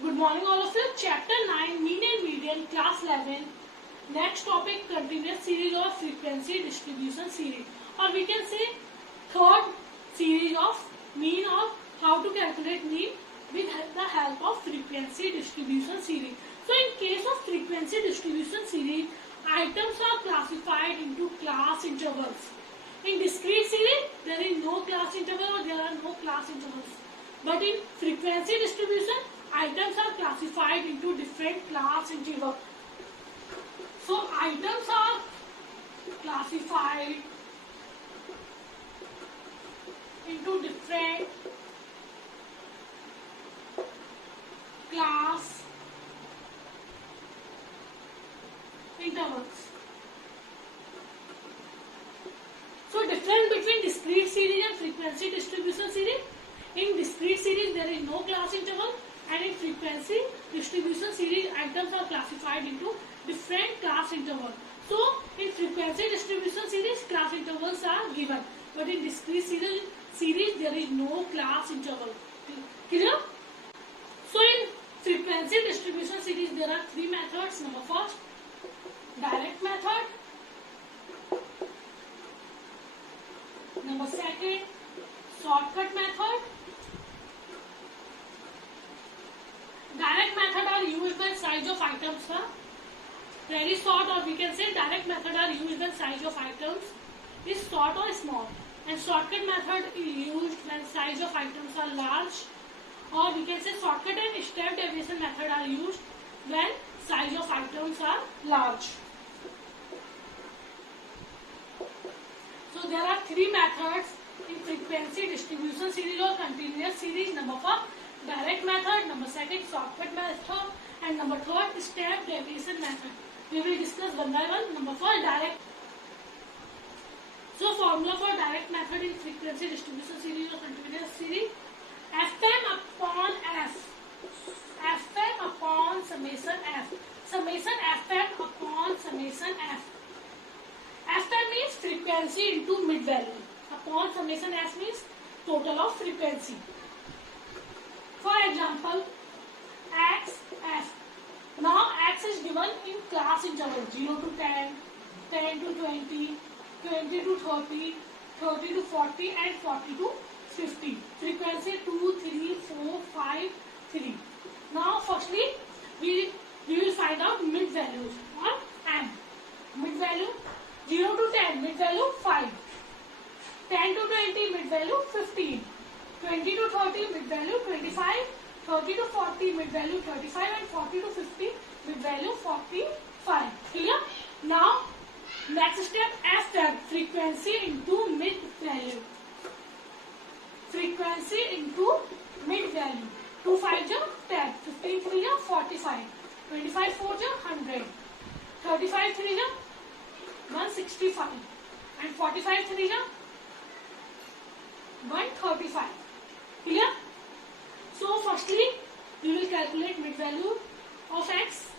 Good morning all of you. Chapter 9 Mean and Median, Class 11. Next topic, continuous series of frequency distribution series, or we can say third series of mean, or how to calculate mean with the help of frequency distribution series. So in case of frequency distribution series, items are classified into class intervals. In discrete series, there is no class interval or there are no class intervals. But in frequency distribution, items are classified into different class intervals. So items are classified into different class intervals. So difference between discrete series and frequency distribution series. In discrete series there is no class interval, and in frequency distribution series items are classified into different class intervals. So in frequency distribution series class intervals are given, but in discrete series there is no class interval. Clear? So in frequency distribution series there are three methods. Number first, direct method. Number second, shortcut method. Direct method are used when size of items are very short, or we can say direct method are used when size of items is short or small, and shortcut method is used when size of items are large, or we can say shortcut and step deviation method are used when size of items are large. So there are three methods in frequency distribution series or continuous series. Number one, direct method. Number second, shortcut method, and number third, step deviation method. We will discuss one by one. Number four, direct. So formula for direct method in frequency distribution series or continuous series: Fm upon F. Fm upon summation F. Summation Fm upon summation F. Fm means frequency into mid value. Upon summation S means total of frequency. For example, X, F. Now X is given in class interval 0 to 10, 10 to 20, 20 to 30, 30 to 40 and 40 to 50. Frequency 2, 3, 4, 5, 3. Now firstly we will find out mid values on M. Mid value 0 to 10, mid value 5. 10 to 20, mid value 15. 20 to 30, mid value 25. 30 to 40, mid value 35, and 40 to 50, mid value 45. Clear? Now, next step, Fm, frequency into mid value. Frequency into mid value. 2 5 10, 15 3 45, 25 4 100, 35 3 165, and 45 3 135. Clear? So firstly, we will calculate mid value of X.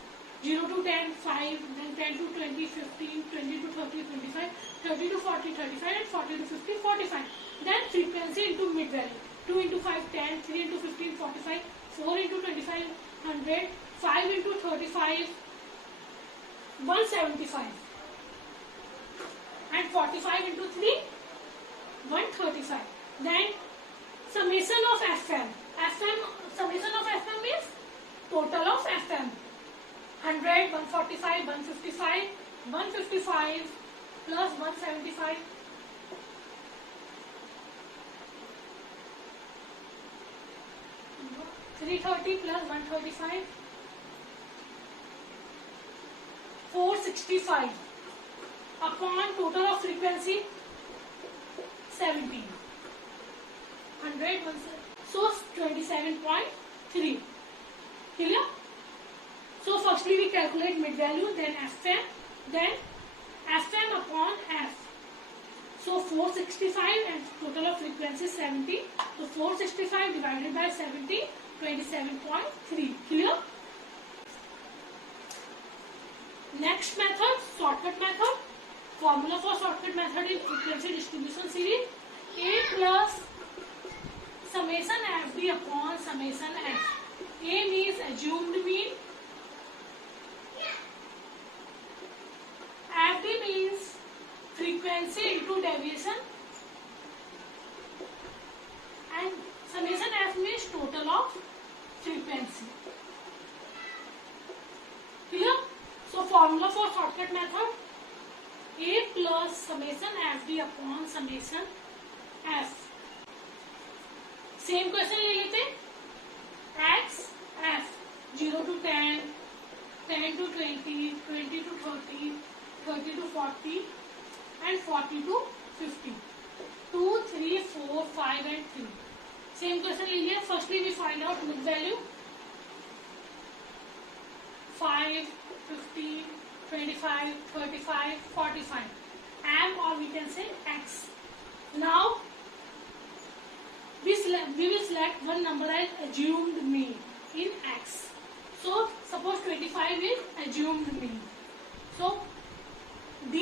0 to 10, 5, then 10 to 20, 15, 20 to 30, 25, 30 to 40, 35, and 40 to 50, 45. Then frequency into mid value. 2 into 5, 10, 3 into 15, 45, 4 into 25, 100, 5 into 35, 175, and 45 into 3, 135. Then summation of Fm. Summation of Fm is total of Fm. 100, 145, 155, 155 plus 175. 330 plus 135. 465 upon total of frequency 17. 100, so 27.3. Clear? So firstly we calculate mid value, then Fm, then Fm upon F. So 465 and total of frequency 70. So 465 divided by 70, 27.3. Clear? Next method, shortcut method. Formula for shortcut method in frequency distribution series: A plus summation Fd upon summation F. A means assumed mean. FD means frequency into deviation, and summation F means total of frequency. Clear? So formula for shortcut method, A plus summation FD upon summation F. Same question ले लेते, X F 0 to 10, 10 to 20, 20 to 30, 30 to 40 and 40 to 50. 2, 3, 4, 5 and 3. Same question ले लिया. Firstly we find out mid value 5, 15, 25, 35, 45. M or we can say X. Now we will select one number as assumed mean in X. So suppose 25 is assumed mean. So D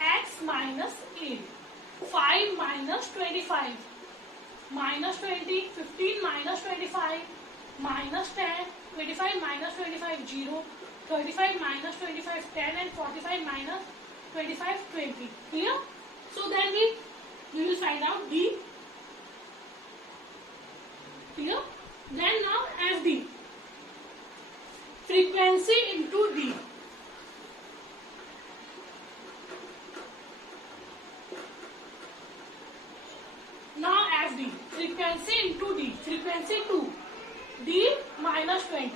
X minus A. 5 minus 25 minus 20, 15 minus 25 minus 10, 25 minus 25 0, 35 minus 25 10 and 45 minus 25 20. Clear? So then we will find out D. Clear? Then now FD, frequency into D. Now FD, frequency into D. Frequency 2, D minus 20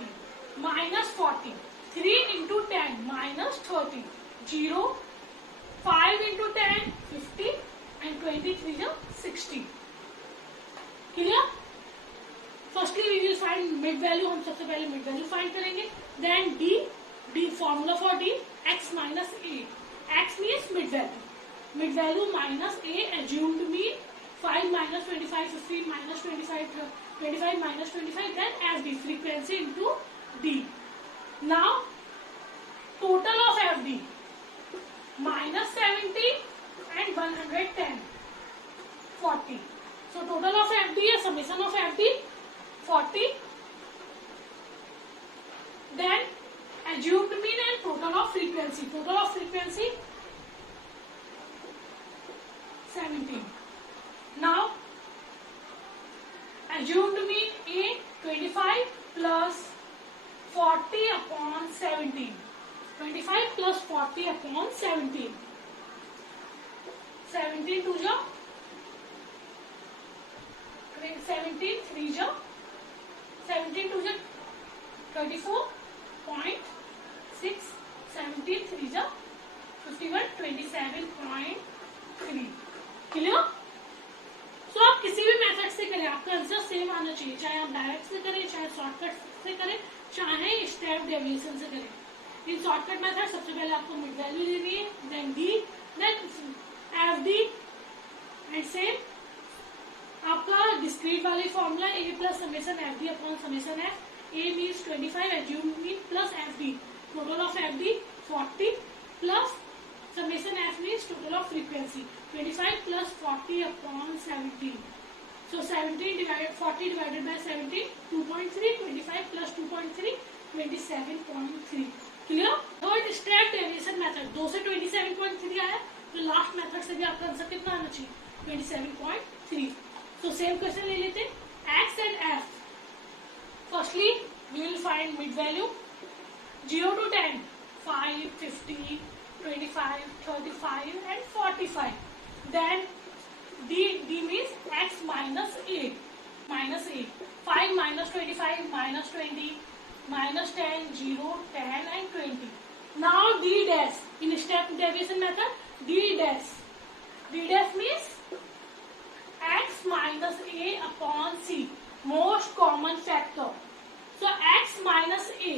minus 40, 3 into 10 minus 30, 0, 5 into 10 50 and 23 is 60. Clear? Firstly we will find mid value. हम सबसे पहले mid value find करेंगे. Then D formula for D X minus A. X means mid value. Mid value minus A assumed mean 5 minus 25, 15 minus 25, 25 minus 25. Then FD, frequency into D. Now total of FD minus 70 and 110, 40. So total of FD is summation of FD 40. Then assumed mean and total of frequency. Total of frequency 17. Now assumed mean A 25 plus 40 upon 17. 25 plus 40 upon 17. 17 to jo 17 3 jo 17 to 34.6, 17 3 जा 51, 27.3. Clear? सो आप किसी भी method से करें, आपका answer same आना चाहिए. चाहे आप डायरेक्ट से करें, चाहे शॉर्टकट से करें, चाहे स्टेप डेविएशन से करें. इन शॉर्टकट मेथड सबसे पहले आपको मिड वैल्यू लेनी है, then D, then F D and same आपका डिस्क्रीट वाली formula A plus summation F D upon summation F. A means 25 assumed mean plus F D, total of F D 40 plus summation F means total of frequency 25 plus 40 upon 17. So 40 divided by 17 2.3, 25 प्लस 2.3 27.3. Clear? Third step deviation method 2 से 27.3 आया, तो last method से भी आपका answer कितना आना चाहिए 27.3. So same question ले लेते हैं. X and F. Firstly, we will find mid value 0 to 10, 5, 50, 25, 35 and 45. Then D means X minus A. Minus A. 5 minus 25 minus 20 minus 10, 0, 10 and 20. Now D dash. In step deviation method, D dash. D dash means X minus A upon C, most common factor. So X minus A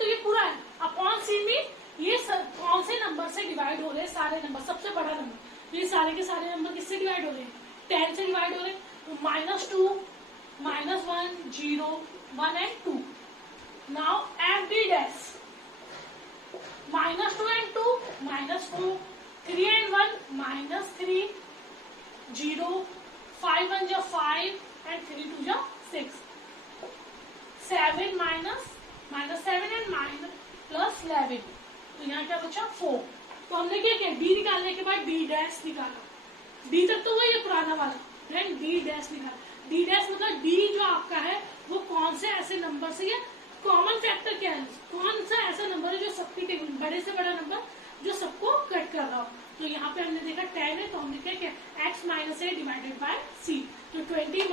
तो ये पूरा है, upon C में ये कौन से number से divide हो रहे हैं? सारे नंबर, सबसे बड़ा नंबर. ये सारे के सारे नंबर किससे डिवाइड हो रहे हैं? 10 से डिवाइड हो रहे हैं. -2, -1, 0, 1 and 2. Now FD dash. -2 and 2, -4, 3 and 1, -3, 0, 5 1 जा 5 and 3 2 जा 6. 7 माइनस 7 एंड माइनस प्लस 11, तो यहाँ क्या बचा 4। तो हमने क्या किया, डी निकालने के बाद डी डैश निकाला, डी तक तो वही है पुराना वाला, देन डी डैश निकाला। डी डैश मतलब डी जो आपका है वो कौन से ऐसे नंबर से, या कॉमन फैक्टर क्या है, कौन सा ऐसा नंबर है जो सबकी टेबल बड़े से बड़ा नंबर जो सबको कट कर रहा हो। तो यहाँ पे हमने देखा 10 है, तो हमने क्या किया, x minus A divided by C, तो 20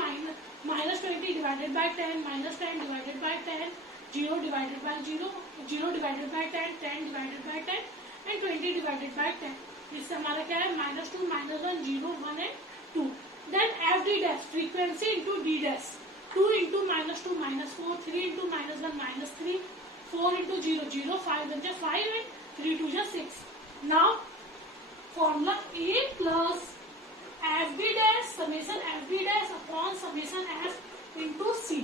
minus 20 divided by 10, minus 10 divided by 10, 0 divided by 0, 0 divided by 10, 10 divided by 10 and 20 divided by 10। इससे हमारा क्या है, -2 -1 0 1 and 2। Then F D dash, frequency into D dash, 2 into -2 -4, 3 into -1 -3, 4 into 0 0, 5 1 5 and 3 2 6। Now formula A plus FB dash summation FB dash upon summation F into C.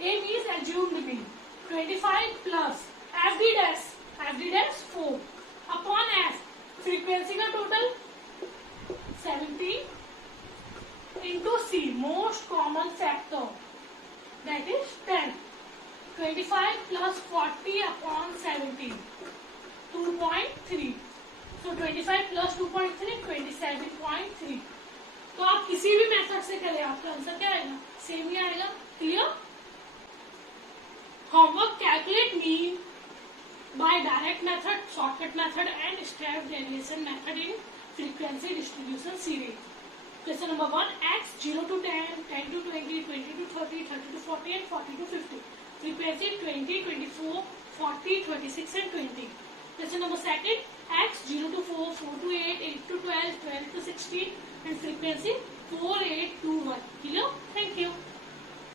A means assumed mean, 25 plus FB dash 4 upon F, frequency का total 17 into C, most common factor, that is 10. 25 plus 40 upon 17, 2.3. तो 25 प्लस 2.3 27.3। तो आप किसी भी method से करें आपका आंसर क्या आएगा, सेम ही आएगा। Clear. Homework, calculate mean by direct method, shortcut method and step derivation method in frequency distribution series. Question number 1, x 0 to 10, 10 to 20, 20 to 30, 30 to 40 and 40 to 50, frequency 20, 24, 40, 36 and 20। Question number 2, x 0 to 4, 4 to 8, 8 to 12, 12 to 16 and frequency 4, 8, 2, 1। Clear? Thank you.